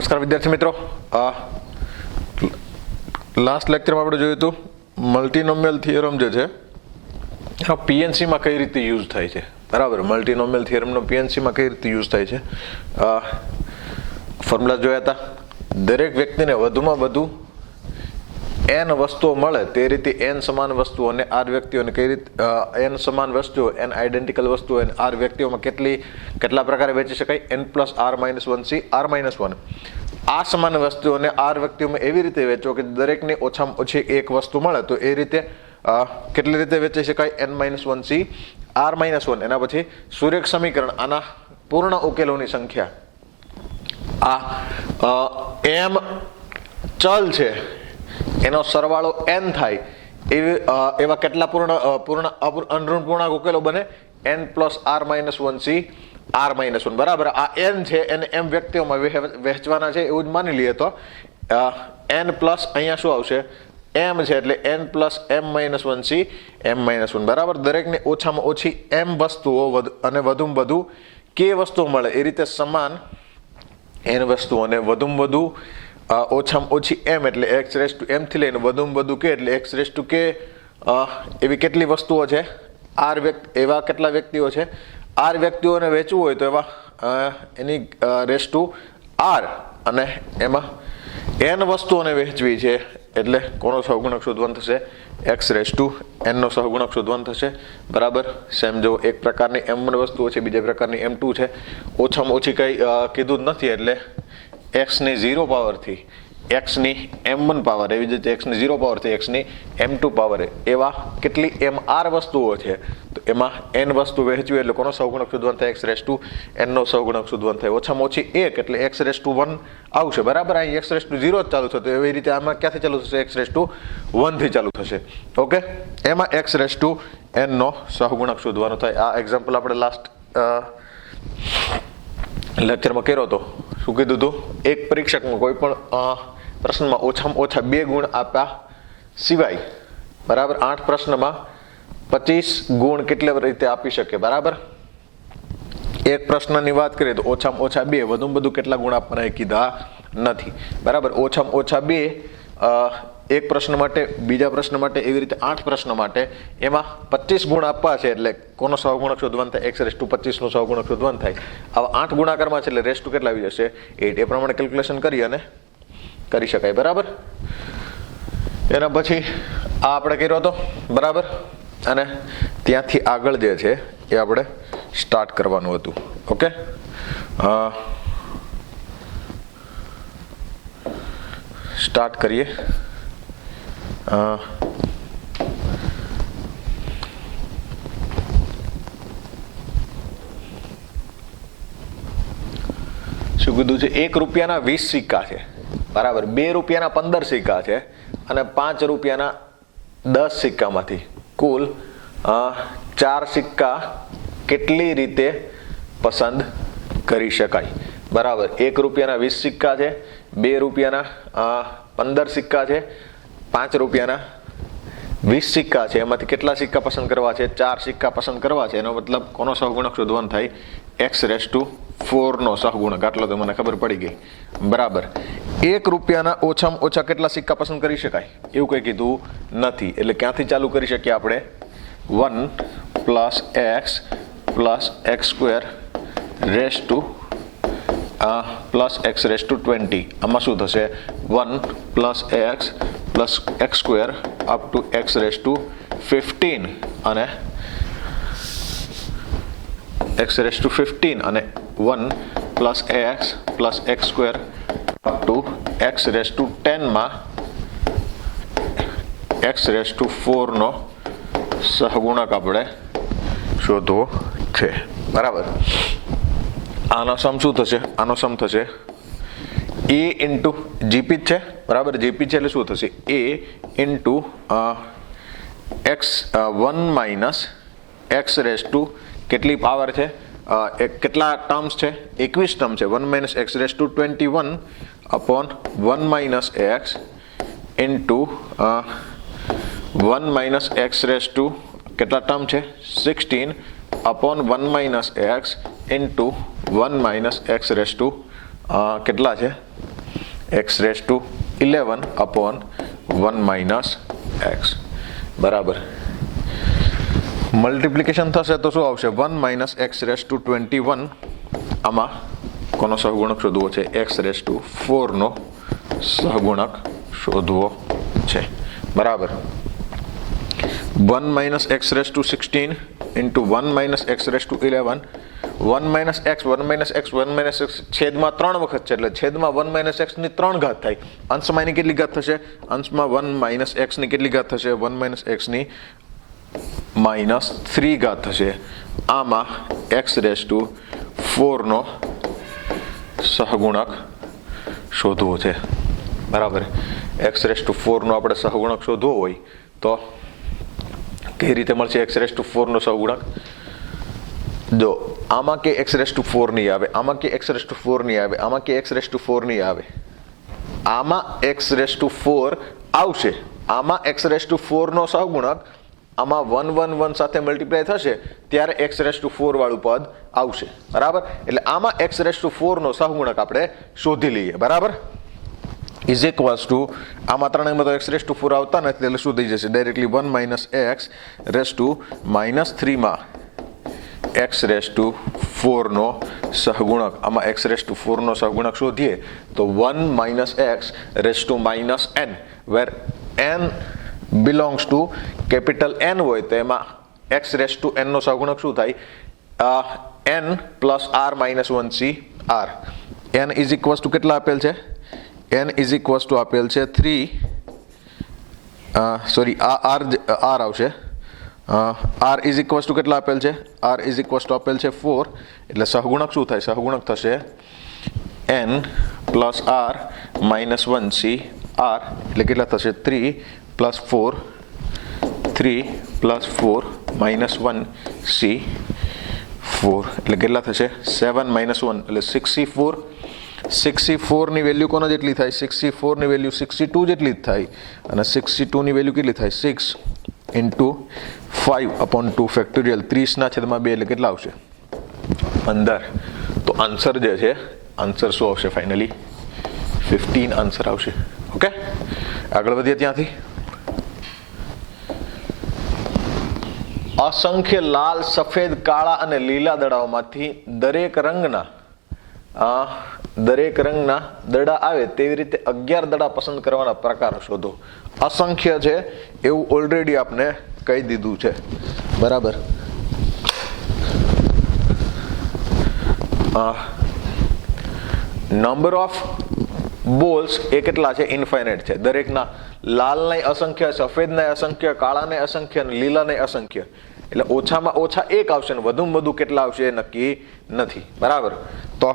નમસ્કાર વિદ્યાર્થી મિત્રો, લાસ્ટ લેક્ચરમાં આપણે જોયું હતું મલ્ટીનોમિયલ થિયરમ જે છે આ પીએનસીમાં કઈ રીતે યુઝ થાય છે. બરાબર, મલ્ટીનોમિયલ થિયરમનો પીએનસીમાં કઈ રીતે યુઝ થાય છે. ફોર્મ્યુલા જોયા હતા. દરેક વ્યક્તિને વધુમાં વધુ એન વસ્તુઓ મળે તે રીતે એન સમાન વસ્તુઓ અને આર વ્યક્તિઓને કઈ રીતે એન સમાન વસ્તુઓ એન આઈડેન્ટિકલ વસ્તુઓ એન આર વ્યક્તિઓમાં કેટલા પ્રકારે વેચી શકાય. N plus r minus one C r minus one આ સમાન વસ્તુઓને આર વ્યક્તિઓમાં એવી રીતે વેચો કે દરેકને ઓછામાં ઓછી એક વસ્તુ મળે. તો એ રીતે કેટલી રીતે વેચી શકાય. N minus one C r minus one. એના પછી સુરેખ સમીકરણ, આના પૂર્ણ ઉકેલોની સંખ્યા. આ એમ ચલ છે એનો સરવાળો n થાય એવા કેટલા અનઋણ પૂર્ણાંક ઉકેલો બને. n plus r minus one C r minus one. બરાબર, આ n છે એને m વ્યક્તિઓમાં વહેંચવાના છે એવું જ માની લઈએ તો n પ્લસ અહીંયા શું આવશે m છે એટલે n plus m minus one C m minus one. બરાબર, દરેકને ઓછામાં ઓછી m વસ્તુઓ અને વધુમાં વધુ k વસ્તુઓ મળે એ રીતે સમાન n વસ્તુઓને વધુમાં વધુ ઓછામાં ઓછી m એટલે x રેસ ટુ m થી લઈને વધુમાં વધુ k એટલે x રેસ ટુ k એવી કેટલી વસ્તુઓ છે. એવા કેટલા વ્યક્તિઓ છે. r વ્યક્તિઓને વેચવું હોય તો એવા એની રેસ ટુ r અને એમાં n વસ્તુઓને વહેંચવી છે એટલે કોનો સહગુણક શોધવાનું થશે. x રેસ ટુ n નો સહગુણક શોધવાનું થશે. બરાબર, સેમ જો એક પ્રકારની m1 વસ્તુઓ છે, બીજા પ્રકારની m2 છે. ઓછામાં ઓછી કંઈ કીધું જ નથી એટલે x ની 0 પાવરથી x ની m1 પાવર, એવી જ રીતે x ની 0 પાવરથી x ની m2 પાવર, એવા કેટલી mr વસ્તુઓ છે. તો એમાં n વસ્તુ વહેંચવી એટલે કોનો સહગુણક શોધવાનું થાય. x રેસ ટુ n નો સહગુણક શોધવાનું થાય. ઓછામાં ઓછી 1 એટલે x રેસ ટુ 1 આવશે. બરાબર, અહીં x રેસ ટુ 0 જ ચાલુ થશે. એવી રીતે આમાં ક્યાંથી ચાલુ થશે. x રેસ ટુ 1 થી ચાલુ થશે. ઓકે, એમાં x રેસ ટુ n નો સહગુણક શોધવાનો થાય. આ એક્ઝામ્પલ આપણે લાસ્ટ લેક્ચરમાં કર્યો હતો. શું કીધું હતું? એક પરીક્ષકમાં કોઈ પણ પ્રશ્નમાં ઓછામાં ઓછા 2 ગુણ આપ્યા સિવાય, બરાબર, 8 પ્રશ્નમાં 25 ગુણ કેટલી રીતે આપી શકે. બરાબર, એક પ્રશ્નની વાત કરીએ તો ઓછામાં ઓછા 2, વધુમાં વધુ કેટલા ગુણ આપવાના એ કીધા નથી. બરાબર, ઓછામાં ઓછા 2 એક પ્રશ્ન માટે, બીજા પ્રશ્ન માટે, એવી રીતે 8 પ્રશ્ન માટે એમાં 25 ગુણ આપવા છે એટલે કોનો સહગુણક શોધવાનું થાય. x રેસ ટુ 25 નો સહગુણક શોધવાનું થાય. આવા 8 ગુણાકારમાં છે એટલે રેસ ટુ કેટલા આવી જશે 8. એ પ્રમાણે કેલ્ક્યુલેશન કરી અને કરી શકાય. બરાબર, એના પછી આ આપણે કર્યો હતો. બરાબર, અને ત્યાંથી આગળ જે છે એ આપણે સ્ટાર્ટ કરવાનું હતું. ઓકે, સ્ટાર્ટ કરીએ. શું કીધું છે? 1 રૂપિયાના 20 સિક્કા છે. બરાબર, 2 રૂપિયાના 15 સિક્કા છે અને 5 રૂપિયાના 10 સિક્કામાંથી કુલ 4 સિક્કા કેટલી રીતે પસંદ કરી શકાય. બરાબર, 1 રૂપિયાના 20 સિક્કા છે, 2 રૂપિયાના 15 સિક્કા છે, 5 રૂપિયાના 20 સિક્કા છે. એમાંથી કેટલા સિક્કા પસંદ કરવા છે? 4 સિક્કા પસંદ કરવા છે. એનો મતલબ કોનો સહગુણક શોધવાનો થાય. x રેસ ટુ 4 નો સહગુણક. આટલો તો મને ખબર પડી ગઈ. બરાબર, 1 રૂપિયાના ઓછામાં ઓછા કેટલા સિક્કા પસંદ કરી શકાય એવું કંઈ કીધું નથી. એટલે ક્યાંથી ચાલુ કરી શકીએ આપણે? 1 plus x plus x square raise to plus x raise two 20. આમાં શું થશે? 1 plus x plus x square up to x raise two 15 અને એક્સ રેસ ટુ 15 અને 1 plus x plus x square up to x raise two 10 માં x raise two 4 નો સહગુણક આપણે શોધવો છે. બરાબર, આનો સમ શું થશે? આનો સમ થશે a ઇન્ટુ જીપી જ છે. બરાબર, જીપી છે એટલે શું થશે? a into x1 minus x raise to કેટલી પાવર છે? કેટલા ટર્મ્સ છે? 21 ટર્મ છે. 1 minus x raise to 21 upon 1 minus x into 1 minus x raise to કેટલા ટર્મ છે? 16 upon 1 minus x into 1 minus x raise to કેટલા છે x⁻11 અપોન 1 માઇનસ એક્સ બરાબર મલ્ટિપ્લિકેશન થશે તો શું આવશે 1 માઇનસ x⁻21 આમાં કોનો સહગુણક શોધવો છે x⁻4 નો સહગુણક શોધવો છે બરાબર 1 minus x⁻16 into 1 minus x⁻11 1 minus x 1 minus x 1 minus x છેદમાં 3 વખત છે એટલે છેદમાં 1 માઇનસ એક્સ ની 3 ઘાત થાય અંશમાં એની કેટલી ઘાત થશે અંશમાં 1 માઇનસ એક્સ ની કેટલી ઘાત થશે 1 માઇનસ એક્સ ની -3 ઘાત થશે આમાં x⁻4 નો સહગુણક શોધવો છે બરાબર x⁻4 નો આપણે સહગુણક શોધવો હોય તો કઈ રીતે મળશે x⁻4 નો સહગુણક જો આમાં કે x⁻4 નહીં આવે આમાં કે x⁻4 નહીં આવે આમાં કે x⁻4 નહીં આવે આમાં x⁻4 આવશે આમાં x⁻4 નો સહગુણક આમાં 1 1 1 સાથે મલ્ટીપ્લાય થશે ત્યારે x⁻4 વાળું પદ આવશે બરાબર એટલે આમાં x⁻4 નો સહગુણક આપણે શોધી લઈએ બરાબર ઇઝ ઇક્વલ્સ ટુ આમાં ત્રણેયમાં તો x⁻4 આવતા નથી એટલે શું થઈ જશે directly 1 minus x raise two -3 માં x⁻4 નો સહગુણક આમાં x⁻4 નો સહગુણક શોધીએ તો 1 minus x raise to -n where n belongs to capital n હોય તો એમાં x⁻n નો સહગુણક શું થાય n plus r minus 1c r n is equals two કેટલા આપેલ છે n ઇઝ ઇક્વલ્સ ટુ આપેલ છે 3 સોરી r આવશે r ઇઝ ઇક્વલ્સ ટુ કેટલા આપેલ છે r ઇઝ ઇક્વલ્સ ટુ આપેલ છે 4 એટલે સહગુણક શું થાય સહગુણક થશે n plus r minus 1c r એટલે કેટલા થશે 3 પ્લસ 4 માઇનસ 1c 4 એટલે કેટલા થશે 7 માઇનસ 1 એટલે 64 ની વેલ્યુ કોના જેટલી થાય 64 ની વેલ્યુ 62 જેટલી જ થાય અને 62 ની વેલ્યુ કેટલી થાય 6 ઇન્ટુ 5/2 ફેક્ટોરિયલ 30/2 એટલે કેટલા આવશે 15 તો આન્સર જે છે આન્સર શું આવશે ફાઇનલી 15 આન્સર આવશે ઓકે આગળ વધીએ ત્યાંથી અસંખ્ય લાલ સફેદ કાળા અને લીલા દડાઓમાંથી દરેક રંગના દડા આવે તેવી રીતે 11 દડા પસંદ કરવાના પ્રકાર શોધો અસંખ્ય છે એવું ઓલરેડી આપને કહી દીધું છે બરાબર નંબર ઓફ બોલ્સ એ કેટલા છે ઇન્ફાઇનાઇટ છે દરેકના લાલના અસંખ્ય સફેદના અસંખ્ય કાળાના અસંખ્ય અને લીલાના અસંખ્ય એટલે ઓછામાં ઓછા એક આવશે ને વધુમાં વધુ કેટલા આવશે એ નક્કી નથી બરાબર તો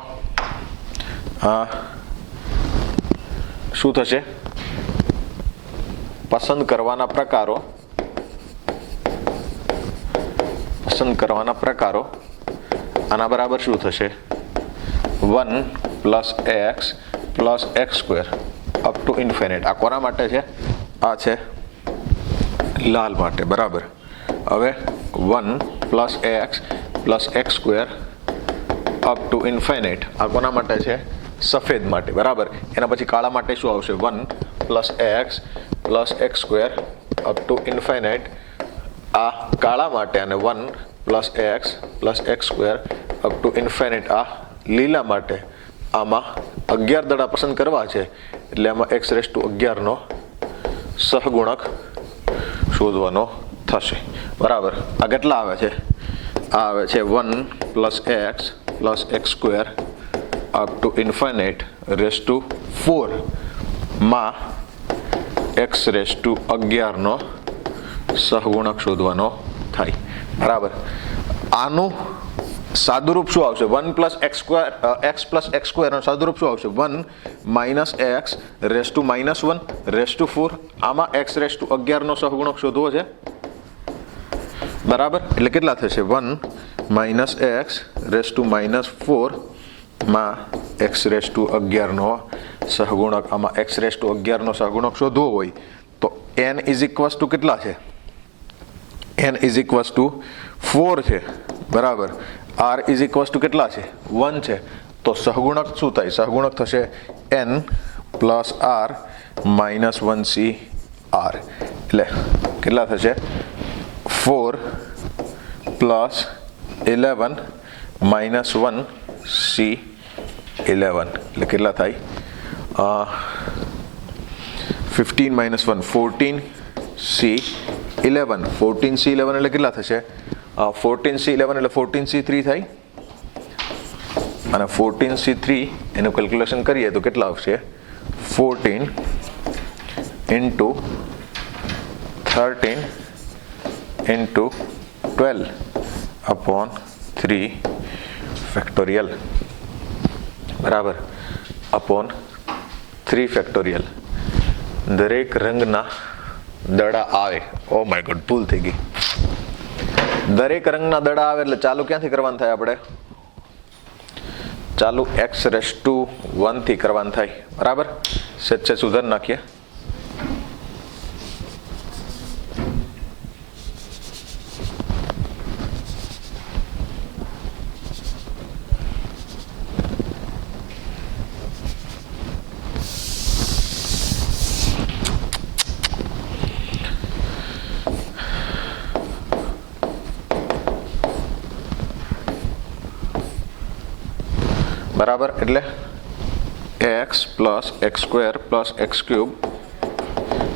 શું થશે પસંદ કરવાના પ્રકારો આના બરાબર શું થશે 1 plus x plus x square up to infinite આ કોના માટે છે આ છે લાલ માટે બરાબર હવે 1 plus x plus x square up to infinite આ કોના માટે છે સફેદ માટે બરાબર એના પછી કાળા માટે શું આવશે 1 plus x plus x square up to infinite આ કાળા માટે અને 1 plus x plus x square up to infinite આ લીલા માટે આમાં 11 દડા પસંદ કરવા છે એટલે આમાં x⁻11 નો સહગુણક શોધવાનો થશે બરાબર આ કેટલા આવે છે આ આવે છે 1 plus x plus x square up to infinite raise two 4 માં x⁻11 નો સહગુણક શોધવાનો થાય બરાબર આનું સાદુરૂપ શું આવશે 1 plus x square x plus x square સાદુરૂપ શું આવશે 1 minus x raise two -1 raise to 4 આમાં x⁻11 નો સહગુણક શોધવો છે બરાબર એટલે કેટલા થશે 1 માઇનસ એક્સ રેસ ટુ -4 માં x⁻11 નો સહગુણક આમાં x⁻11 નો સહગુણક શોધવો હોય તો n ઇઝ ઇક્વલ્સ ટુ કેટલા છે n ઇઝ ઇક્વલ્સ ટુ 4 છે બરાબર r ઇઝ ઇક્વલ્સ ટુ કેટલા છે 1 છે તો સહગુણક શું થાય સહગુણક થશે n plus r minus 1c r એટલે કેટલા થશે 4 પ્લસ 11 માઇનસ 1c 11 એટલે કેટલા થાય 15 માઇનસ 1 14c 11 14c 11 એટલે કેટલા થશે 14c 11 એટલે 14c3 થાય અને 14c3 એનું કેલ્ક્યુલેશન કરીએ તો કેટલા આવશે 14 ઇન્ટુ 13 ઇન્ટુ 12 અપોન 3 ફેક્ટોરિયલ બરાબર અપોન 3 ફેક્ટોરિયલ દરેક રંગના દડા આવે ઓ માય ગોડ ભૂલ થઈ ગઈ દરેક રંગના દડા આવે એટલે ચાલુ ક્યાંથી કરવાનું થાય આપણે ચાલુ x⁻1 થી કરવાનું થાય બરાબર સચ્ચે સુધાર નાખીએ બરાબર એટલે x plus x² plus x³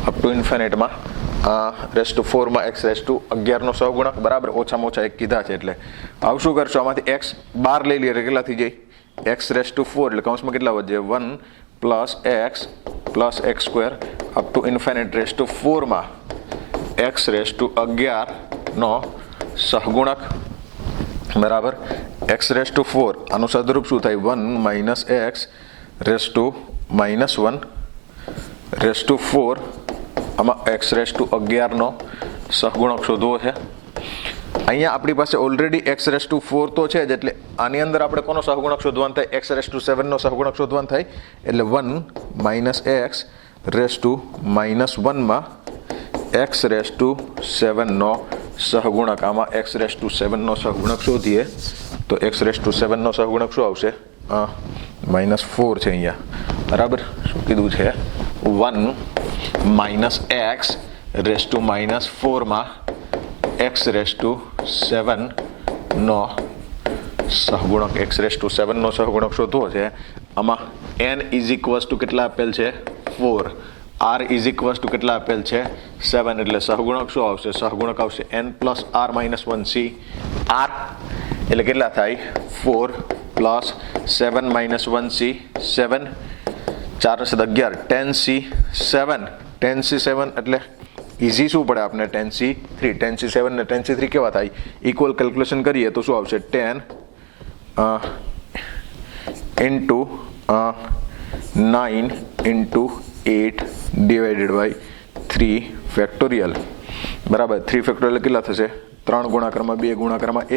up to ઇન્ફિનિટમાં રેસ ટુ 4માં x⁻11નો સહગુણક બરાબર ઓછામાં ઓછા એક કીધા છે એટલે આવું શું કરશો આમાંથી x બહાર લઈ લઈએ એટલે કેટલા થઈ જાય x⁻4 એટલે કૌંસમાં કેટલા વધે 1 plus x plus x² up to infinite raise to 4માં x⁻11નો સહગુણક બરાબર x⁻4 આનું સદરૂપ શું થાય 1 માઇનસ x -1 રેસ ટુ 4 આમાં x⁻11નો સહગુણક શોધવો છે અહીંયા આપણી પાસે ઓલરેડી x⁻4 તો છે જ એટલે આની અંદર આપણે કોનો સહગુણક શોધવાનું થાય x⁻7નો સહગુણક શોધવાનું થાય એટલે 1 માઇનસ x -1માં x⁻7નો સહગુણક આમાં x⁻7નો સહગુણક શોધીએ તો x⁻7નો સહગુણક શું આવશે -4 છે અહીંયા બરાબર શું કીધું છે 1 માઇનસ x⁻4માં x⁻7નો સહગુણક x⁻7નો સહગુણક શોધવો છે આમાં n ઇઝ ઇક્વલ્સ ટુ કેટલા આપેલ છે 4 r ઇઝ ઇક્વલ્સ ટુ કેટલા આપેલ છે 7 એટલે સહગુણક શું આવશે સહગુણક આવશે n plus r minus 1c r એટલે કેટલા થાય 4 plus 7 minus 1c 7 4 11 10c 7 10c7 એટલે ઇઝી શું પડે આપણે 10c3 10c7 ને 10c3 કેવા થાય ઇક્વલ કેલ્ક્યુલેશન કરીએ તો શું આવશે 10 into 9 into 8 divided by 3 factorial બરાબર 3 ફેક્ટોરિયલ કેટલા થશે 3 ગુણાકારમાં 2 ગુણાકારમાં 1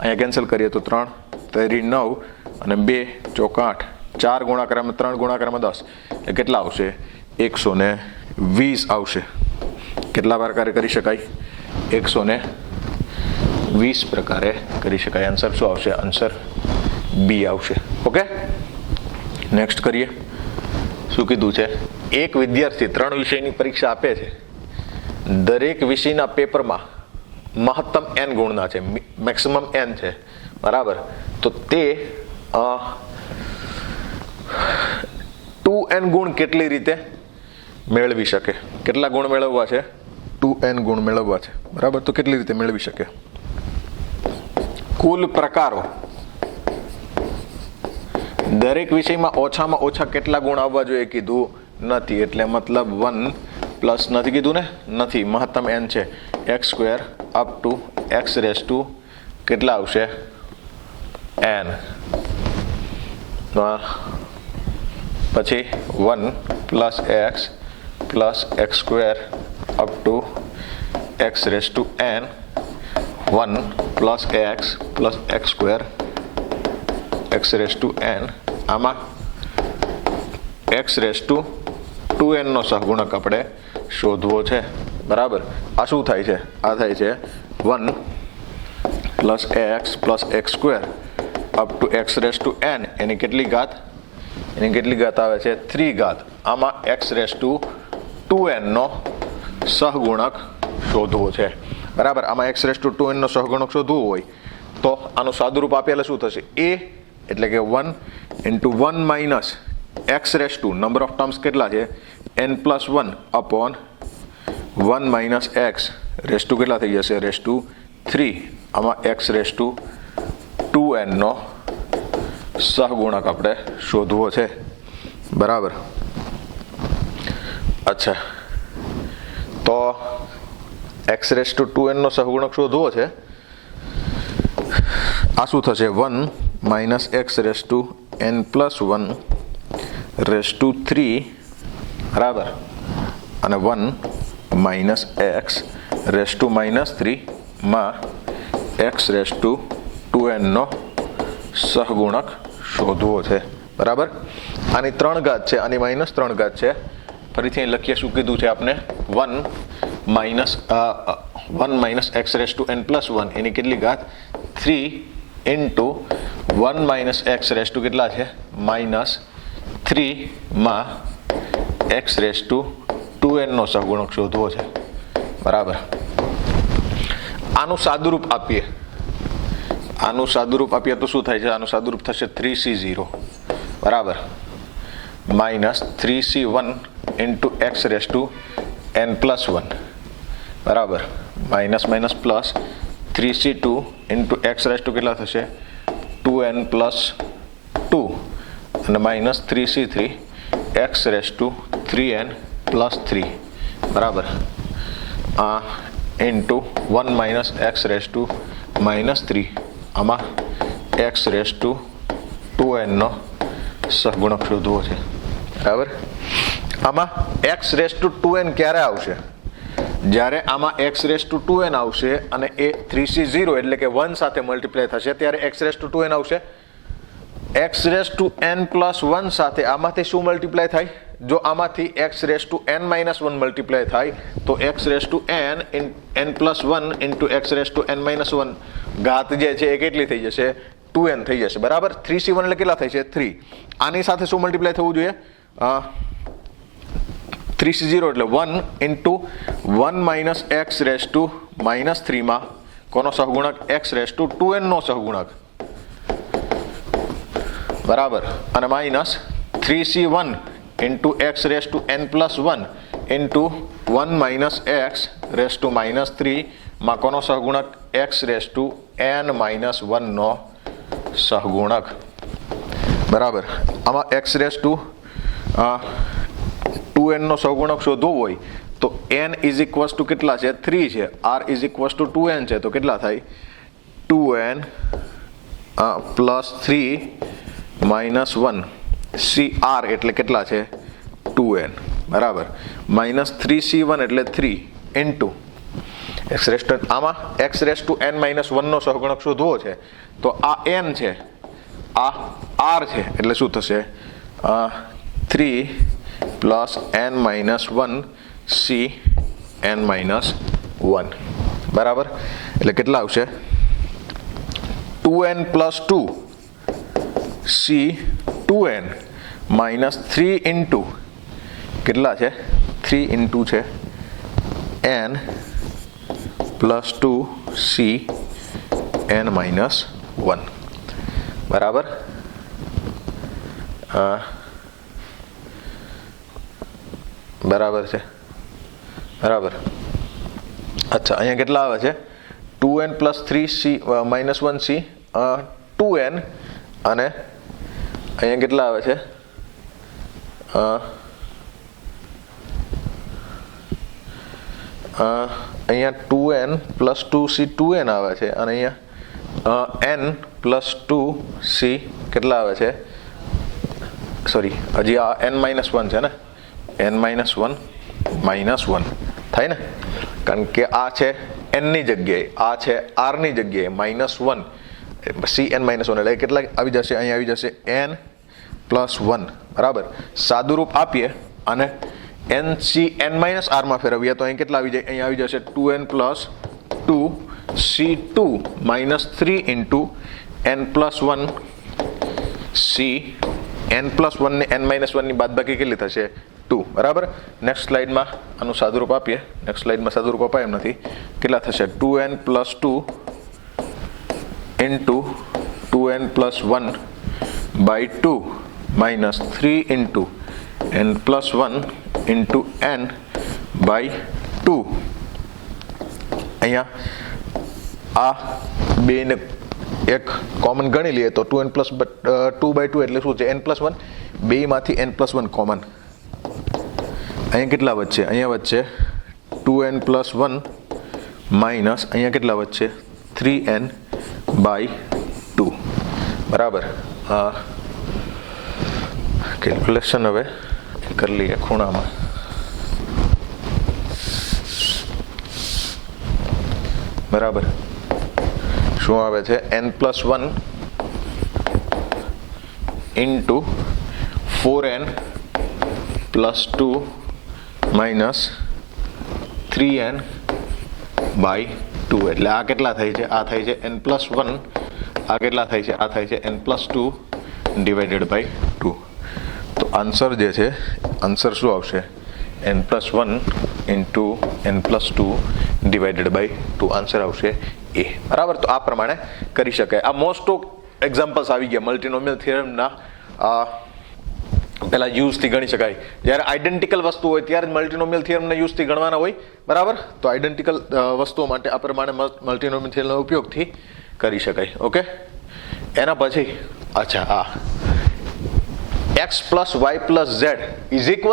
અહીંયા કેન્સલ કરીએ તો 3 3 9 અને 2 ચોક 8 4 ગુણાકારમાં 3 ગુણાકારમાં 10 એટલે કેટલા આવશે 120 આવશે કેટલા પ્રકારે કરી શકાય 120 પ્રકારે કરી શકાય આન્સર શું આવશે આન્સર બી આવશે ઓકે નેક્સ્ટ કરીએ શું કીધું છે એક વિદ્યાર્થી 3 વિષયની પરીક્ષા આપે છે દરેક વિષયના પેપરમાં મહત્તમ n ગુણના છે મેક્સિમમ n છે બરાબર તો તે 2n ગુણ કેટલી રીતે મેળવી શકે કેટલા ગુણ મેળવવા છે 2n ગુણ મેળવવા છે બરાબર તો કેટલી રીતે મેળવી શકે કુલ પ્રકારો દરેક વિષયમાં ઓછામાં ઓછા કેટલા ગુણ આવવા જોઈએ કીધું નથી એટલે મતલબ 1 પ્લસ નથી કીધું ને નથી મહત્તમ n છે x² up two x race to કેટલા આવશે n પછી 1 plus x² up two x race to n 1 plus x² x race to n આમાં x રેસ ટુ 2n નો સહગુણક આપણે શોધવો છે બરાબર આ શું થાય છે આ થાય છે 1 plus x² up two x race to n એની કેટલી ઘાત એની કેટલી ઘાત આવે છે 3 ઘાત. આમાં x⁻2n નો સહગુણક શોધવો છે. બરાબર. આમાં x⁻2n નો સહગુણક શોધવો હોય તો આનું સાદુરૂપ આપેલું શું થશે a એટલે કે 1 × 1 minus x⁻2 number of terms કેટલા છે n+1 upon 1 minus x race to કેટલા થઈ જશે રેસ ટુ 3. આમાં x⁻2n નો સહગુણક આપણે શોધવો છે. બરાબર. અચ્છા, તો x⁻2n નો સહગુણક શોધવો છે. આ શું થશે 1 માઇનસ x⁻n+1 રેસ ટુ 3 બરાબર અને 1 માઇનસ x રેસ ટુ -3 માં x⁻2n નો સહગુણક શોધવો છે. બરાબર. આની 3 ઘાત છે, આની -3 ઘાત છે. ફરીથી અહીં લખીએ શું કીધું છે આપણે 1 માઇનસ x⁻n+1 એની કેટલી ઘાત 3 × 1 માઇનસ x⁻2 કેટલા છે -3 માં x⁻2n નો સહગુણક શોધવો છે. બરાબર. આનું સાદુરૂપ આપીએ તો શું થાય છે આનું સાદુરૂપ થશે 3c0 બરાબર માઇનસ 3c1 × x⁻n+1 બરાબર minus minus plus 3c2 × x⁻2 કેટલા થશે 2n+2 અને માઇનસ 3c3 x⁻3n+3 બરાબર આ ઇન્ટુ 1 માઇનસ x⁻3 આમાં x⁻2n નો સહગુણક શોધવો છે. બરાબર. આમાં x⁻2n ક્યારે આવશે જ્યારે આમાં x⁻2n આવશે અને એ 3c0 એટલે કે 1 સાથે મલ્ટીપ્લાય થશે ત્યારે x⁻2n આવશે. x⁻n+1 સાથે આમાંથી શું મલ્ટીપ્લાય થાય જો આમાંથી x⁻n−1 મલ્ટીપ્લાય થાય તો x⁻n+1 × x⁻n−1 ઘાત જે છે એ કેટલી થઈ જશે 2n થઈ જશે. બરાબર. 3c1 એટલે કેટલા થાય છે 3. આની સાથે શું મલ્ટીપ્લાય થવું જોઈએ 3c0 એટલે 1 × 1 માઇનસ x⁻3 માં કોનો સહગુણક x⁻2n નો સહગુણક બરાબર અને minus 3c1 × x⁻n+1 × 1 minus x⁻3 માં કોનો સહગુણક x⁻n−1 નો સહગુણક બરાબર. આમાં x⁻2n નો સહગુણક શોધવો હોય તો n કેટલા છે 3 છે r 2n છે તો કેટલા થાય 2n + 3 - 1 cr એટલે કેટલા છે 2n બરાબર માઇનસ 3c1 એટલે 3 ઇન્ટુ આમાં x⁻n−1 નો સહગુણક શોધવો છે તો આ n છે આ r છે એટલે શું થશે 3 + n−1 cn−1 બરાબર એટલે કેટલા આવશે 2n + 2 c2n -3 ઇન્ટુ કેટલા છે 3 ઇન્ટુ છે n + 2 cn−1 બરાબર બરાબર છે બરાબર. અચ્છા અહીંયા કેટલા આવે છે 2n + 3 c-1 c 2n અને અહીંયા કેટલા આવે છે અહીંયા 2n + 2c 2n આવે છે અને અહીંયા n + 2c કેટલા આવે છે સોરી હજી આ n-1 છે ને n-1 -1 થાય ને કારણ કે આ છે n ની જગ્યાએ આ છે r ની જગ્યાએ -1 cn-1 એટલે કેટલા આવી જશે અહીંયા આવી જશે n+1 બરાબર. સાદુરૂપ આપીએ અને n-r માં ફેરવીએ તો અહીં કેટલા આવી જાય અહીંયા આવી જશે 2n + 2 c2 -3 × n+1 c n+1 ને n-1 ની બાદબાકી કેટલી થશે 2 બરાબર. નેક્સ્ટ સ્લાઇડમાં આનું સાદુરૂપ આપીએ. નેક્સ્ટ સ્લાઇડમાં સાદુરૂપ અપાય એમ નથી. કેટલા થશે 2n+2 into 2n+1 by 2 minus 3 into n+1 into n by 2. અહીંયા આ બે ને એક કોમન ગણી લઈએ તો 2n+2/2 એટલે શું છે n+1. બેમાંથી n+1 કોમન. અહીંયા કેટલા વધશે? અહીંયા વધશે 2n+1 માઇનસ અહીંયા કેટલા વધશે 3n/2 બરાબર. કેલ્ક્યુલેશન હવે કરી લઈએ ખૂણામાં. બરાબર. શું આવે છે n+1 into 4n+2 minus 3n/2 એટલે આ કેટલા થાય છે? આ થાય છે n+1. આ કેટલા થાય છે? આ થાય છે n+2 /2. તો આન્સર જે છે આન્સર શું આવશે? n+1 into n+2 /2 આન્સર આવશે એ બરાબર. તો આ પ્રમાણે કરી શકાય. આ મોસ્ટ ઓફ એક્ઝામ્પલ્સ આવી ગયા મલ્ટીનોમિયલ થિયરમના. પેલા યુઝથી ગણી શકાય. જ્યારે આઈડેન્ટિકલ વસ્તુ હોય ત્યારે મલ્ટીનોમિયલ થિયરમના યુઝથી ગણવાના હોય બરાબર. તો આઈડેન્ટિકલ વસ્તુઓ માટે આ પ્રમાણે મલ્ટીનોમિયલ થિયરમના ઉપયોગથી કરી શકાય. ઓકે. એના પછી અચ્છા આ x + y + z =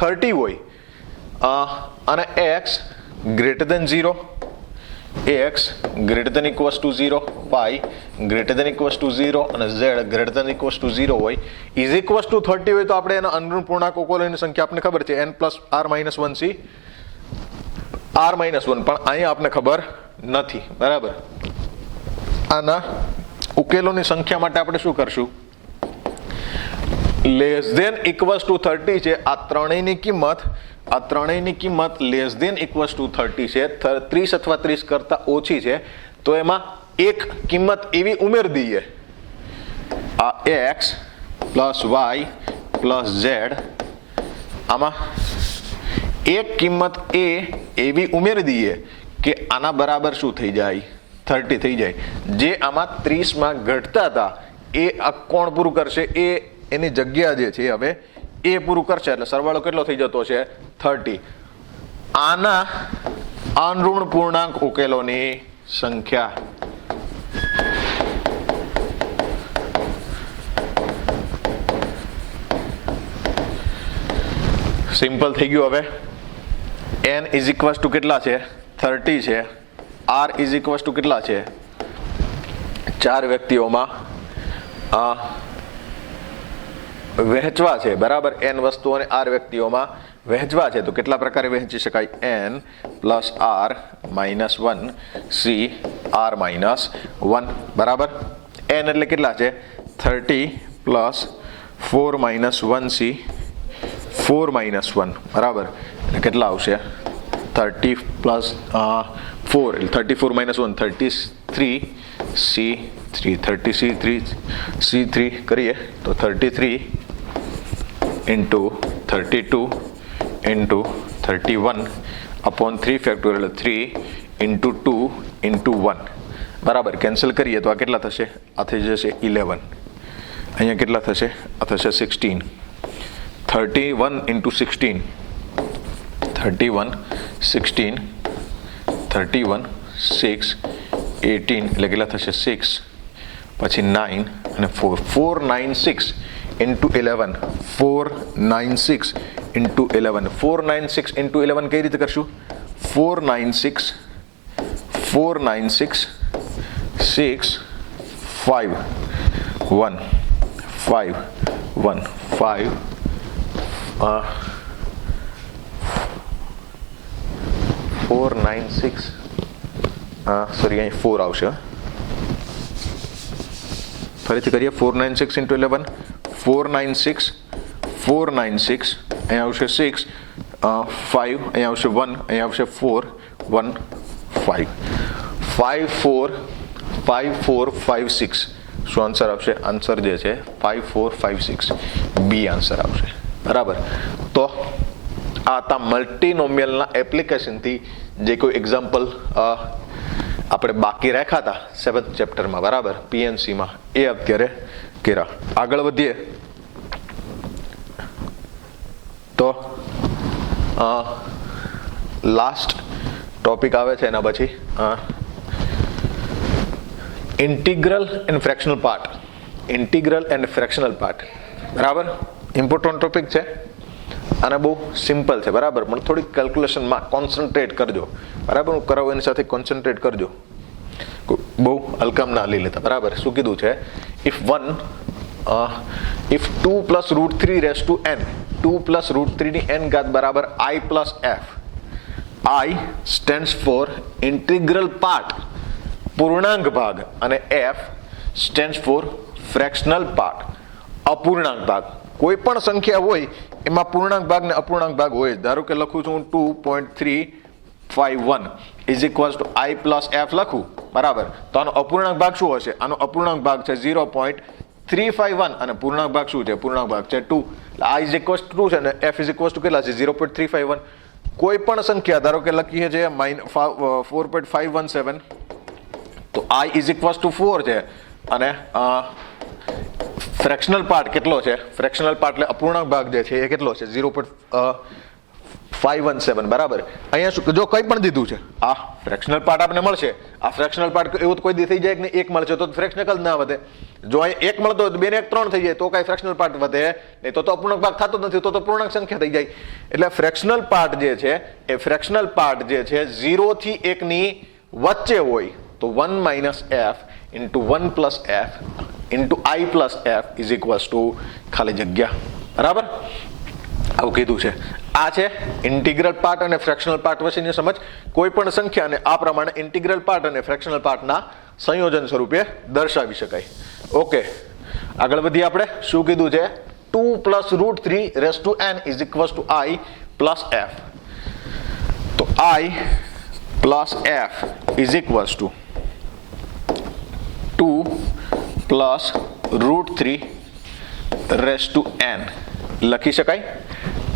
30 હોય અને x greater than 0, x greater than equals to 0, y greater than equals to 0 અને z greater than equals to 0 હોય = 30 હોય તો આપણે એના અનુરૂપ પૂર્ણાંક ઉકેલોની સંખ્યા આપણને ખબર છે n + r-1c r-1 પણ અહીંયા આપણને ખબર નથી બરાબર. આના ઉકેલોની સંખ્યા માટે આપણે શું કરશું? લેસ ધેન ઇક્વલ્સ ટુ 30 છે. આ ત્રણેયની કિંમત લેસ ધેન ઇક્વલ્સ ટુ 30 છે. 30 અથવા 30 કરતા ઓછી છે તો એમાં એક કિંમત એવી ઉમેરી દઈએ. આ x + y + z આમાં એક કિંમત એવી ઉમેરી દઈએ કે આના બરાબર શું થઈ જાય? 30 થઈ જાય. જે આમાં 30માં ઘટતા હતા એ આ કોણ પૂરું કરશે? એની જગ્યા જે છે હવે એ પૂરું કરશે એટલે સરવાળો કેટલો થઈ જતો છે 30. આના અનઋણ પૂર્ણાંક ઉકેલોની સંખ્યા સિમ્પલ થઈ ગયું. હવે n = કેટલા છે? 30 છે. r = કેટલા છે? 4 વ્યક્તિઓમાં વહેંચવા છે બરાબર. n વસ્તુઓને r વ્યક્તિઓમાં વહેંચવા છે તો કેટલા પ્રકારે વહેંચી શકાય? n + r-1 c r-1 બરાબર. n એટલે કેટલા છે? 30 + 4-1c 4-1 બરાબર. કેટલા આવશે? 30 + 4 એટલે 34 - 1 33c3 કરીએ તો 33 into 32 into 31 upon 3 factorial 3 into 2 into 1 બરાબર. કેન્સલ કરીએ તો આ કેટલા થશે? આ થઈ જશે 11. અહીંયા કેટલા થશે? આ થશે 16. 31 into 16 31 16 31 6 18 એટલે કેટલા થશે? 6 પછી 9 અને 4 496 into 11 496 into 11 496 into 11 કઈ રીતે કરશું? 496 6 5 1 5 1 5 496 સોરી અહીં 4 આવશે. ફરીથી કરીએ. 496 into 11 496 અહીંયા આવશે 6 5 અહીંયા આવશે 1 અહીંયા આવશે 4 1 5 5 4 5 4 5 6 શું આન્સર આવશે? આન્સર જે છે 5 4 5 6 બી આન્સર આવશે. બરાબર. તો આ હતા મલ્ટીનોમિયલના એપ્લિકેશનથી જે કોઈ એક્ઝામ્પલ આપણે બાકી રાખ્યા હતા 7th ચેપ્ટરમાં, બરાબર, પીએનસીમાં, એ અત્યારે કર્યા. આગળ વધીએ તો લાસ્ટ ટોપિક આવે છે એના પછી integral and fractional part. Integral and fractional part, બરાબર, ઇમ્પોર્ટન્ટ ટોપિક છે અને બહુ સિમ્પલ છે, બરાબર, પણ થોડીક કેલ્ક્યુલેશનમાં કોન્સન્ટ્રેટ કરજો, બરાબર. હું કરાવું એની સાથે કોન્સન્ટ્રેટ કરજો, બહુ હલકામ ના લઈ લેતા, બરાબર. શું કીધું છે? ઇફ 2 + √3 રેઝ ટુ n, 2 + √3 ની n ઘાત બરાબર i + f. I stands for integral part, પૂર્ણાંક ભાગ, અને f stands for fractional part, અપૂર્ણાંક ભાગ. કોઈ પણ સંખ્યા હોય એમાં પૂર્ણાંક ભાગ ને અપૂર્ણાંક ભાગ હોય. ધારો કે લખું છું હું 2.351 is equals to i + f લખું, બરાબર. તો આનો અપૂર્ણાંક ભાગ શું હશે? આનો અપૂર્ણાંક ભાગ છે 0.351 અને પૂર્ણાંક ભાગ શું છે? પૂર્ણાંક ભાગ છે 2. i ઇઝ ઇક્વલ્સ ટુ 2 છે અને f ઇઝ ઇક્વલ્સ ટુ કેટલા છે? 0.351. કોઈ પણ સંખ્યા ધારો કે લખીએ છે 4.517, તો i ઇઝ ઇક્વલ્સ ટુ 4 છે અને ફ્રેક્શનલ પાર્ટ કેટલો છે? ફ્રેક્શનલ પાર્ટ એટલે અપૂર્ણાંક ભાગ જે છે એ કેટલો છે? 0.517, બરાબર. અહીંયા શું, જો કંઈ પણ દીધું છે, આ ફ્રેક્શનલ પાર્ટ આપણે મળશે. આ ફ્રેક્શનલ પાર્ટ એવું તો કોઈ દી થઈ જાય કે નહીં, એક મળશે તો ફ્રેક્શનલ જ ના વધે. જો અહીં એક મળતો હોય તો 2 ને 1 3 થઈ જાય તો કાંઈ ફ્રેક્શનલ પાર્ટ વધે નહીં, તો અપૂર્ણાંક ભાગ થતો નથી, તો પૂર્ણાંક સંખ્યા થઈ જાય. એટલે ફ્રેક્શનલ પાર્ટ જે છે એ ફ્રેક્શનલ પાર્ટ જે છે 0 થી 1 ની વચ્ચે હોય તો 1 - f into 1 + f into i + f is equals two ખાલી જગ્યા, બરાબર. આવું કીધું છે. આ છે ઇન્ટિગ્રલ પાર્ટ અને ફ્રેક્શનલ પાર્ટ વચ્ચેની સમજ. કોઈ પણ સંખ્યાને આ પ્રમાણે ઇન્ટિગ્રલ પાર્ટ અને ફ્રેક્શનલ પાર્ટના સંયોજન સ્વરૂપે દર્શાવી શકાય. ઓકે, આગળ વધીએ આપણે. શું કીધું છે? 2 + √3 raise to n is equals to i + f. તો i + f is equals to 2 + √3 raise to n લખી શકાય.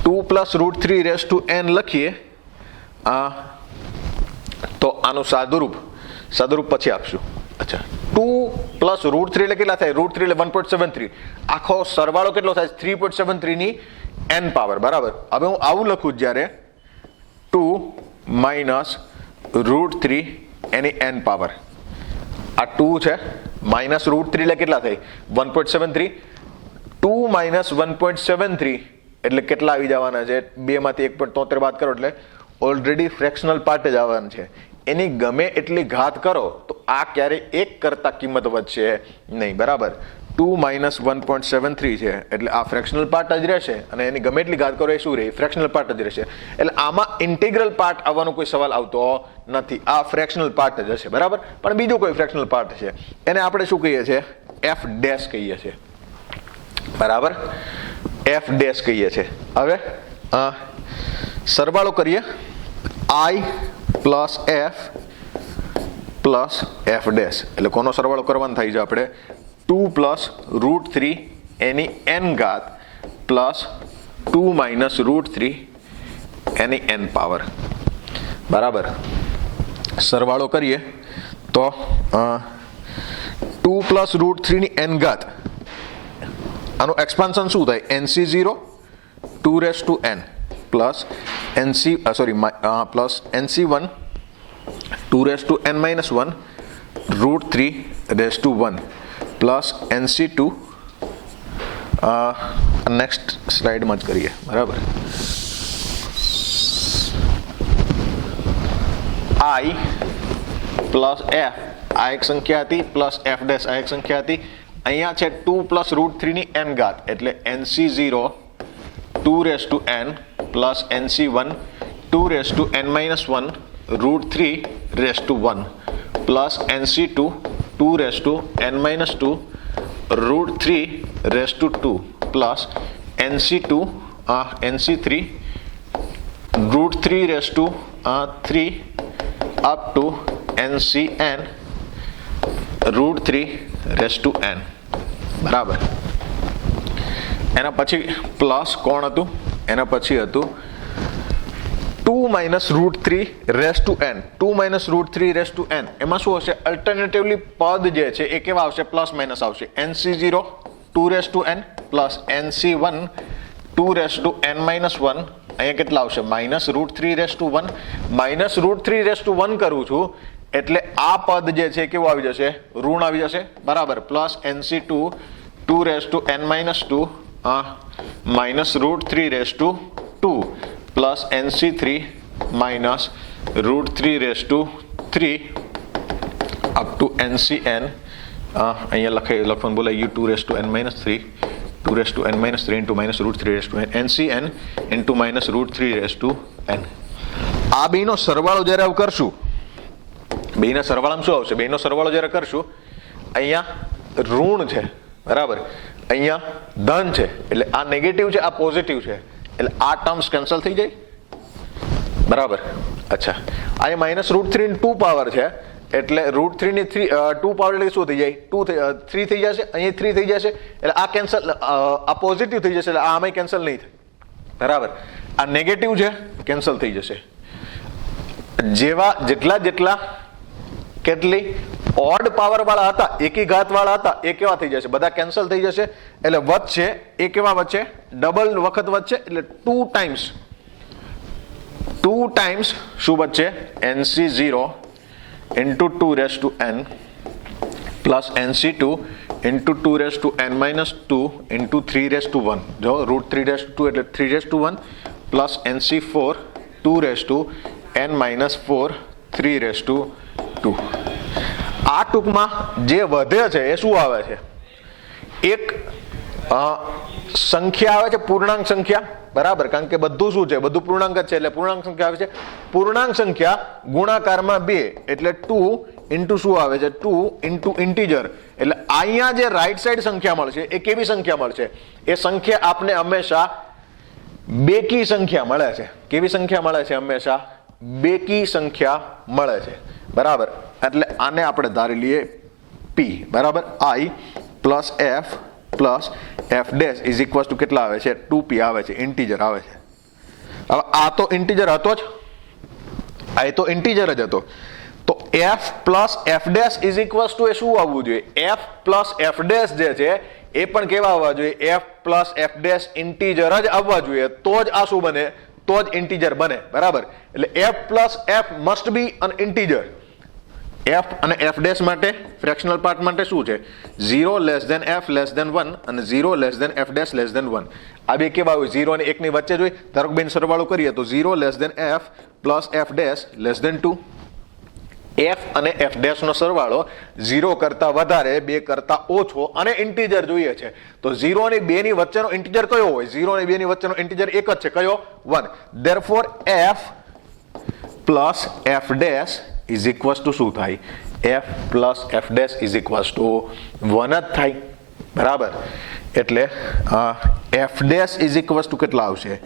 2 + √3 રેઝ ટુ n લખીએ તો આનું સાદુરૂપ પછી આપશું. અચ્છા, 2 + √3 એટલે કેટલા થાય? √3 એટલે 1.73. આખો સરવાળો કેટલો થાય? 3.73 ની n પાવર, બરાબર. હવે હું આવું લખું જ્યારે 2 - √3 એની n પાવર. આ 2 છે, માઇનસ √3 એટલે કેટલા થાય? 1.73. 2 - 1.73 એટલે કેટલા આવી જવાના છે? 2 માંથી 1.73 બાદ કરો એટલે ઓલરેડી ફ્રેક્શનલ પાર્ટ જ આવવાનું છે. એની ગમે એટલી ઘાત કરો તો આ ક્યારેય 1 કરતા કિંમત વધશે નહીં, બરાબર. 2 - 1.73 છે એટલે આ ફ્રેક્શનલ પાર્ટ જ રહેશે અને એની ગમે એટલી ઘાત કરો એ શું રહે? ફ્રેક્શનલ પાર્ટ જ રહેશે. એટલે આમાં ઇન્ટિગ્રલ પાર્ટ આવવાનો કોઈ સવાલ આવતો નથી. આ ફ્રેક્શનલ પાર્ટ જ હશે, બરાબર. પણ બીજો કોઈ ફ્રેક્શનલ પાર્ટ છે એને આપણે શું કહીએ છીએ? f' કહીએ છીએ, બરાબર. f' કહીએ છીએ. હવે સરવાળો કરીએ. i + f + f' એટલે કોનો સરવાળો કરવાનો થાય છે આપણે? 2 + √3 એની n ઘાત પ્લસ 2 - √3 એની n પાવર, બરાબર. સરવાળો કરીએ તો 2 + √3 ની n ઘાત, આનું એક્સપાન્શન શું થાય? NC0 2 n plus NC1 2 n - 1 √3 plus NC2 next સ્લાઇડમાં જ કરીએ, બરાબર. i + f આ એક સંખ્યા હતી પ્લસ f' આ એક સંખ્યા હતી. અહીંયા છે 2 + √3 ની n ઘાત એટલે NC0 2 n plus NC1 2 n - 1 √3 plus NC2 2 n - 2 √3 plus NC3 √3 up to NCn √3 race to n બરાબર. એના પછી પ્લસ કોણ હતું, એના પછી હતું 2 minus route 3 race to n. 2 minus route 3 race to n એમાં શું હશે, અલ્ટરનેટિવલી પદ જે છે એ કેવા આવશે, પ્લસ માઇનસ આવશે. nc0 2 race to n plus nc1 2 race to n minus 1. અહીંયા કેટલા આવશે, minus route 3 raise to 1. Minus route 3 raise to 1 કરું છું એટલે આ પદ જે છે કેવું આવી જશે, ઋણ આવી જશે બરાબર. Plus nc2 2 race to n minus 2 minus route 3 raise to 2 plus nc3 minus route 3 raise to 3 up to ncn. અહીંયા લખવાનું બોલાય ગયું 2 race to n minus 3 2 race to n minus 3 into minus route 3 race to n ncn into minus route 3 race to n. આ બેનો સરવાળો જ્યારે કરશું, બેના સરવાળામાં શું આવશે, બેનો સરવાળો જ્યારે કરશું અહીંયા ઋણ છે બરાબર, અહીંયા ધન છે એટલે આ નેગેટિવ છે, આ પોઝિટિવ છે એટલે આ ટર્મ્સ કેન્સલ થઈ જાય બરાબર. અચ્છા, અહીંયા માઇનસ રૂટ 3 ની 2 પાવર છે એટલે રૂટ 3 ની 2 પાવર એટલે શું થઈ જાય, 3 થઈ જશે, અહીંયા 3 થઈ જશે એટલે આ કેન્સલ, આ પોઝિટિવ થઈ જશે એટલે આ આમાં કેન્સલ નહીં થાય બરાબર. આ નેગેટિવ છે, કેન્સલ થઈ જશે. જેટલા કેટલી ઓડ પાવર વાળા હતા, એકી ઘાત વાળા હતા એ કેવા થઈ જશે, બધા કેન્સલ થઈ જશે એટલે વધશે એ કેવા વધશે, ડબલ વખત વધશે એટલે 2 ટાઈમ્સ શું વધશે, nc0 into 2 raised to n plus nc2 into 2 raised to n minus 2 into 3 raised to 1. જો root 3 raised to 2 એટલે 3 raised to 1 plus nc4 2 raised to n minus 4 3 raised to 2. આ ટૂંકમાં જે વધે છે એ શું આવે છે, એક સંખ્યા આવે છે, પૂર્ણાંક સંખ્યા બરાબર, કારણ કે બધું શું છે, બધું પૂર્ણાંક જ છે એટલે પૂર્ણાંક સંખ્યા આવે છે. પૂર્ણાંક સંખ્યા ગુણાકારમાં 2 એટલે 2 ઇન્ટુ શું આવે છે, 2 ઇન્ટુ ઇન્ટીજર એટલે અહીંયા જે રાઈટ સાઈડ સંખ્યા મળશે એ કેવી સંખ્યા મળશે, એ સંખ્યા આપને હંમેશા બેકી સંખ્યા મળે છે. કેવી સંખ્યા મળે છે, હંમેશા બેકી સંખ્યા મળે છે બરાબર. એટલે આને આપણે ધારી લઈએ p બરાબર, i plus f plus f dash is equal two કેટલા આવે છે, 2p આવે છે, ઇન્ટીજર આવે છે. હવે આ તો ઇન્ટીજર હતો જ, આ તો ઇન્ટીજર જ હતો તો f plus f dash is equal to એ શું આવવું જોઈએ, f પ્લસ f ડેશ જે છે એ પણ કેવા આવવા જોઈએ, f plus f dash integer જ આવવા જોઈએ, તો જ આ શું બને, તો જ ઇન્ટીજર બને બરાબર. એટલે f plus f must be an integer. f અને f ડેશ માટે ફ્રેક્શનલ પાર્ટ માટે શું છે, 0 less than f less than 1 અને 0 less than f dash less than 1. આ બે કેવા હોય, 0 અને 1 ની વચ્ચે જોઈએ. ધારો કે બેન સરવાળો કરીએ તો 0 less than f plus f dash less than 2. f અને f ડેશ નો સરવાળો 0 કરતા વધારે, 2 કરતા ઓછો અને ઇન્ટીજર જોઈએ છે. તો 0 અને 2 ની વચ્ચેનો ઇન્ટીજર કયો હોય, 0 અને 2 ની વચ્ચેનો ઇન્ટીજર એક જ છે, કયો, 1. Therefore f plus f dash is equals two શું થાય, f plus f dash is equals two 1 જ થાય બરાબર. એટલે f dash is equals two કેટલા આવશે,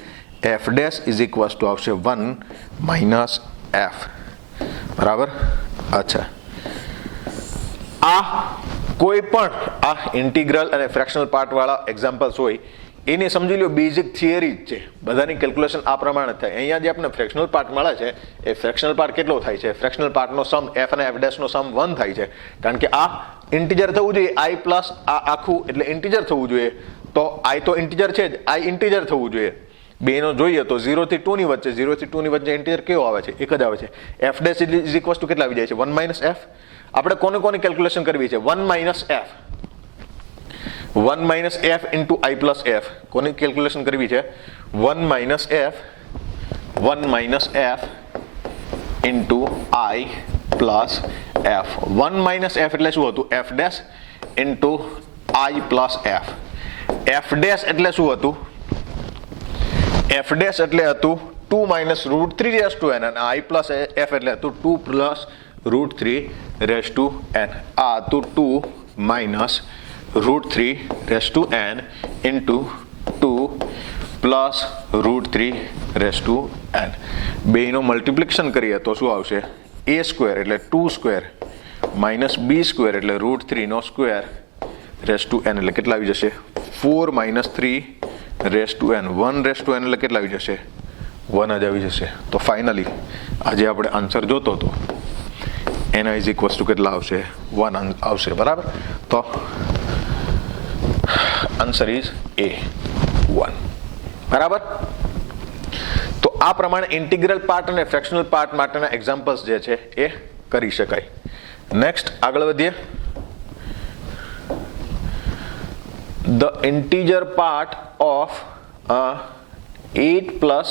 f dash is equals two આવશે 1 માઇનસ f બરાબર. અચ્છા, આ કોઈ પણ આ ઇન્ટિગ્રલ અને ફ્રેક્શનલ પાર્ટ વાળા એક્ઝામ્પલ્સ હોય એની સમજી લો બેઝિક થિયરી જ છે, બધાની કેલ્ક્યુલેશન આ પ્રમાણે થાય. અહીંયા જે આપણે ફ્રેક્શનલ પાર્ટ મળે છે એ ફ્રેક્શનલ પાર્ટ કેટલો થાય છે, ફ્રેક્શનલ પાર્ટનો સમ f અને f ડેશ નો સમ 1 થાય છે, કારણ કે આ ઇન્ટીજર થવું જોઈએ, i પ્લસ આ આખું એટલે ઇન્ટીજર થવું જોઈએ. તો i તો ઇન્ટીજર છે જ, i ઇન્ટીજર થવું જોઈએ. બેનો જોઈએ તો 0 થી 2 ની વચ્ચે, 0 થી 2 ની વચ્ચે ઇન્ટીજર કેવો આવે છે, એક જ આવે છે. f dash is equal two કેટલા આવી જાય છે, 1 માઇનસ f. આપણે કોને કેલ્ક્યુલેશન કરવી છે, 1 minus f, 1 minus f into i plus f. કોની કેલ્ક્યુલેશન કરવી છે, 1 minus f into i plus f. 1 minus f એટલે શું હતું, f dash into i plus f. f dash એટલે શું હતું, f ડેશ એટલે હતું 2 minus route 3 race to n અને i પ્લસ f એટલે હતું 2 plus route 3 race to n. આ હતું 2 minus route 3 race to n into 2 plus route 3 race to n. બેનો મલ્ટિપ્લિકેશન કરીએ તો શું આવશે, a સ્ક્વેર એટલે 2 સ્ક્વેર માઇનસ બી સ્ક્વેર એટલે √3 રેસ ટુ n એટલે કેટલા આવી જશે 4 - 3 race to n 1 race to n એટલે કેટલા આવી જશે 1 જ આવી જશે. તો ફાઇનલી આજે આપણે આન્સર જોતો હતો એના ઇઝ ઇક્વલ્સ ટુ કેટલા આવશે 1 આવશે. બરાબર, તો આન્સર ઇઝ A 1. બરાબર, તો આ પ્રમાણે ઇન્ટિગ્રલ પાર્ટ અને ફ્રેક્શનલ પાર્ટ માટેના એક્ઝામ્પલ્સ જે છે એ કરી શકાય. નેક્સ્ટ આગળ વધીએ. The integer part of 8 plus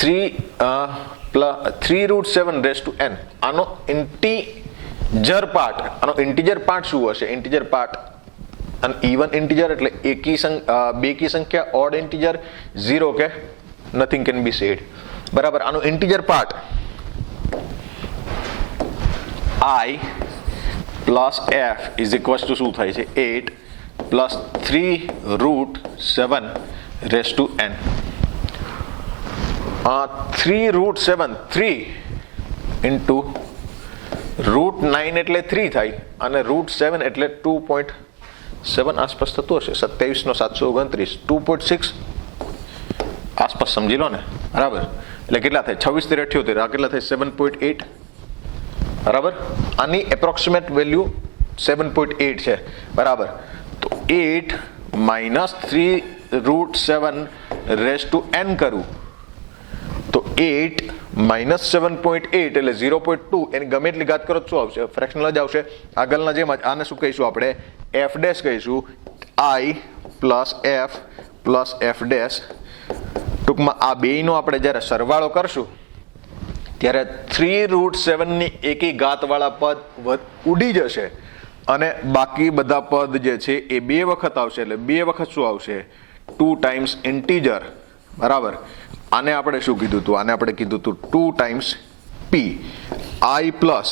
3√7 race to n. આનો ઇન્ટિજર પાર્ટ શું હશે? ઇન્ટિજર પાર્ટ અને ઇવન ઇન્ટિજર એટલે બેકી સંખ્યા, ઓડ ઇન્ટિજર, 0 કે નથિંગ કેન બી સેડ. બરાબર, આનો integer part I plus f is equals two શું થાય છે 8 plus 3√7 race to n. 3√7 3 into √9 એટલે 3 થાય અને √7 એટલે 2.7 આસપાસ થતું હશે. 27 નો 729 2.6 આસપાસ સમજી લો ને. બરાબર, એટલે કેટલા થાય 26 × 78 આ કેટલા થાય 7.8. બરાબર, આની એપ્રોક્સિમેટ વેલ્યુ 7.8 છે. બરાબર, તો 8 - 3√7 રેસ ટુ n કરું તો 8 - 7.8 એટલે 0.2. એની ગમે એટલી ઘાત કરો શું આવશે? ફ્રેક્શનલ જ આવશે. આગળના જેમ જ આને શું કહીશું આપણે? f' કહીશું. I plus f plus f'. ટૂંકમાં આ બેયનો આપણે જ્યારે સરવાળો કરશું ત્યારે 3√7 ની એકી ઘાતવાળા પદ ઉડી જશે અને બાકી બધા પદ જે છે એ 2 વખત આવશે. એટલે 2 વખત શું આવશે? 2 ટાઈમ્સ ઇન્ટીજર. બરાબર, આને આપણે શું કીધું હતું? આને આપણે કીધું હતું 2 ટાઈમ્સ p. I પ્લસ,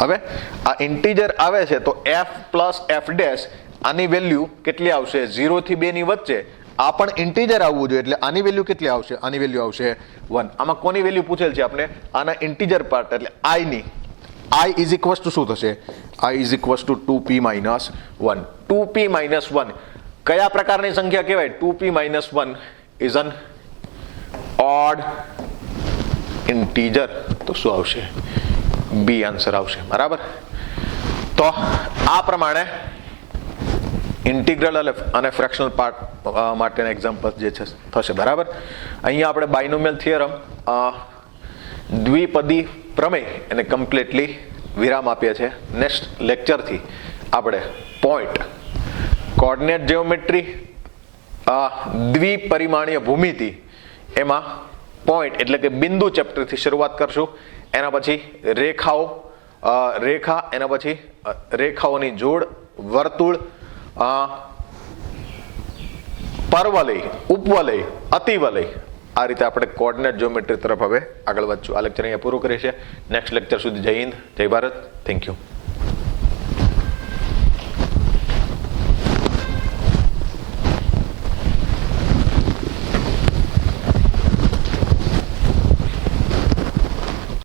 હવે આ ઇન્ટીજર આવે છે તો f પ્લસ f' આની વેલ્યુ કેટલી આવશે? 0 થી 2 ની વચ્ચે. આ પણ ઇન્ટીજર આવવું જોઈએ એટલે આની વેલ્યુ કેટલી આવશે? આની વેલ્યુ આવશે 1. આમાં કોની વેલ્યુ પૂછેલ છે આપણે? આના ઇન્ટીજર પાર્ટ એટલે I ની. I ઇઝ ઇક્વલ્સ ટુ શું થશે? I is equals two 2p - 1. 2p - 1 કયા પ્રકારની સંખ્યા કહેવાય? 2p - 1 is an odd integer. તો શું આવશે? બી આન્સર આવશે. બરાબર, તો આ પ્રમાણે ઇન્ટિગ્રલ અને ફ્રેક્શનલ પાર્ટ માટેના એક્ઝામ્પલ જે છે થશે. બરાબર, અહીંયા આપણે બાયનોમિયલ થિયરમ દ્વિપદી પ્રમેય એને કમ્પ્લીટલી વિરામ આપીએ છીએ. નેક્સ્ટ લેક્ચરથી આપણે પોઈન્ટ, કોર્ડિનેટ જીઓમેટ્રી, દ્વિપરિમાણીય ભૂમિતિ એમાં પોઈન્ટ એટલે કે બિંદુ ચેપ્ટરથી શરૂઆત કરશું. એના પછી રેખા, એના પછી રેખાઓની જોડ, વર્તુળ, પરવલય, ઉપવલય, અતિવલય, આ રીતે આપણે કોર્ડિનેટ જીઓમેટ્રી તરફ હવે આગળ વધશું. આ લેક્ચર અહીંયા પૂરું કરીએ છીએ. નેક્સ્ટ લેક્ચર સુધી જય હિન્દ, જય ભારત. Thank you.